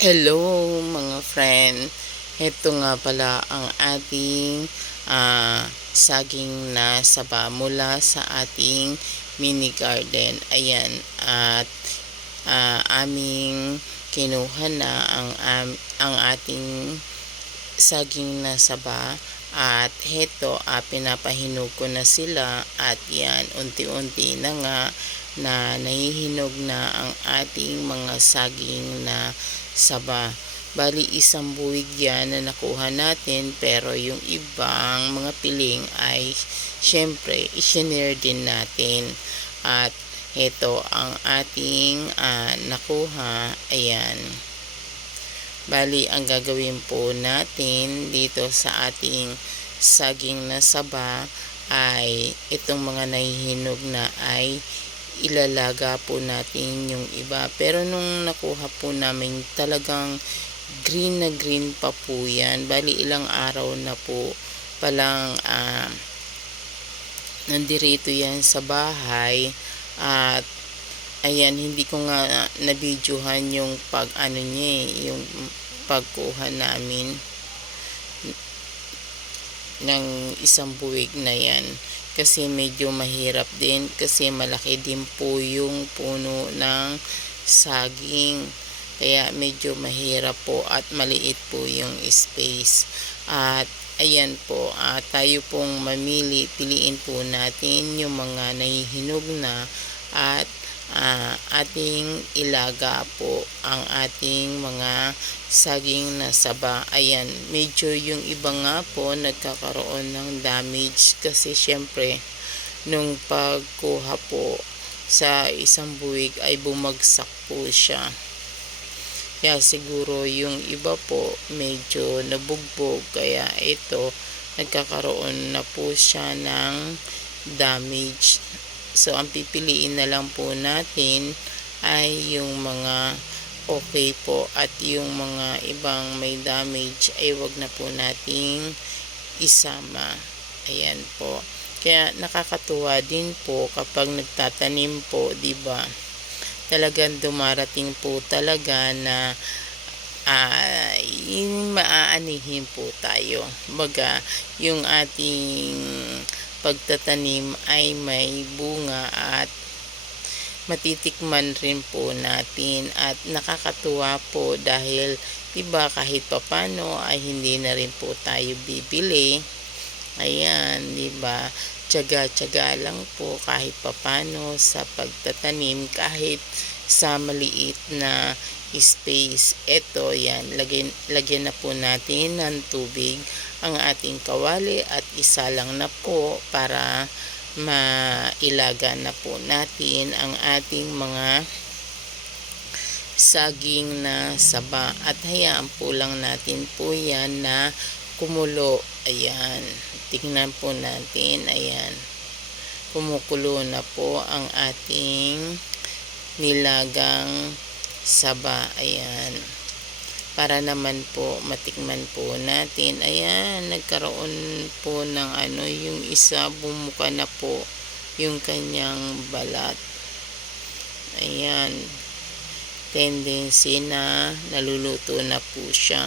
Hello mga friend. Ito nga pala ang ating saging na saba mula sa ating mini garden. Ayan, at aming kinuha na ang ating saging na saba, at heto pinapahinog ko na sila, at yan unti-unti na nga na nahihinog na ang ating mga saging na saba. Bali isang buwig yan na nakuha natin, pero yung ibang mga piling ay syempre isinare din natin. At ito ang ating nakuha. Ayan. Bali ang gagawin po natin dito sa ating saging na saba ay itong mga nahihinog na ay ilalaga po natin yung iba. Pero nung nakuha po namin, talagang green na green pa po yan. Bali ilang araw na po palang nandirito yan sa bahay. At ayan, hindi ko nga na-videohan yung yung pagkuha namin ng isang buwig na yan, kasi medyo mahirap din, kasi malaki din po yung puno ng saging, kaya medyo mahirap po at maliit po yung space. At ayan po, tayo pong piliin po natin yung mga nahihinog na, at ating ilaga po ang ating mga saging na saba. Ayan, medyo yung iba nga po nagkakaroon ng damage, kasi syempre nung pagkuha po sa isang buwig ay bumagsak po siya. Kaya siguro yung iba po medyo nabugbog, kaya ito nagkakaroon na po siya ng damage. So ang pipiliin na lang po natin ay yung mga okay po, at yung mga ibang may damage ay wag na po nating isama. Ayan po. Kaya nakakatuwa din po kapag nagtatanim po, 'di ba? Talagang dumarating po talaga na yung maaanihin po tayo. Baga, yung ating pagtatanim ay may bunga at matitikman rin po natin. At nakakatuwa po dahil diba kahit papano ay hindi na rin po tayo bibili. Ayan, diba, tiyaga-tiyaga lang po kahit papano sa pagtatanim, kahit sa maliit na space. Ito yan, lagyan na po natin ng tubig ang ating kawali, at isa lang na po para mailaga na po natin ang ating mga saging na saba, at hayaan po lang natin po yan na kumulo. Ayan, tingnan po natin. Ayan, kumukulo na po ang ating nilagang saba. Ayan, para naman po matikman po natin. Ayan, nagkaroon po ng yung isa bumuka na po yung kanyang balat. Ayan, tendency na naluluto na po siya.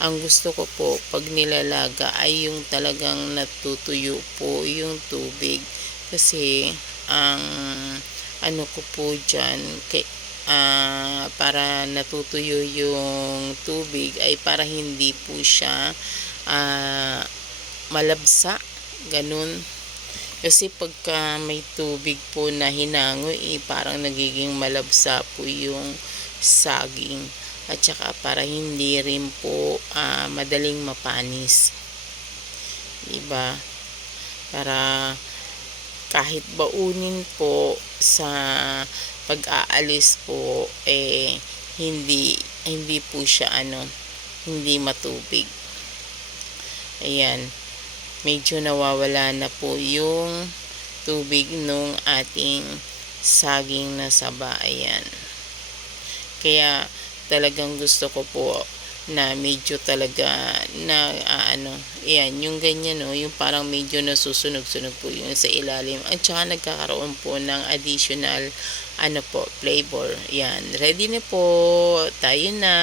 Ang gusto ko po pag nilalaga ay yung talagang natutuyo po yung tubig, kasi ang ko po dyan, para natutuyo yung tubig ay para hindi po siya malabsa, ganun. Kasi pagka may tubig po na hinango, parang nagiging malabsa po yung saging, at saka para hindi rin po madaling mapanis, diba? Para kahit baunin po sa pag-aalis po, hindi po siya hindi matubig. Ayan, medyo nawawala na po yung tubig nung ating saging na saba. Ayan, kaya talagang gusto ko po na medyo talaga na yan, yung ganyan no, yung parang medyo nasusunog-sunog po yung sa ilalim. At saka nagkakaroon po ng additional flavor. Yan, ready na po. Tayo na.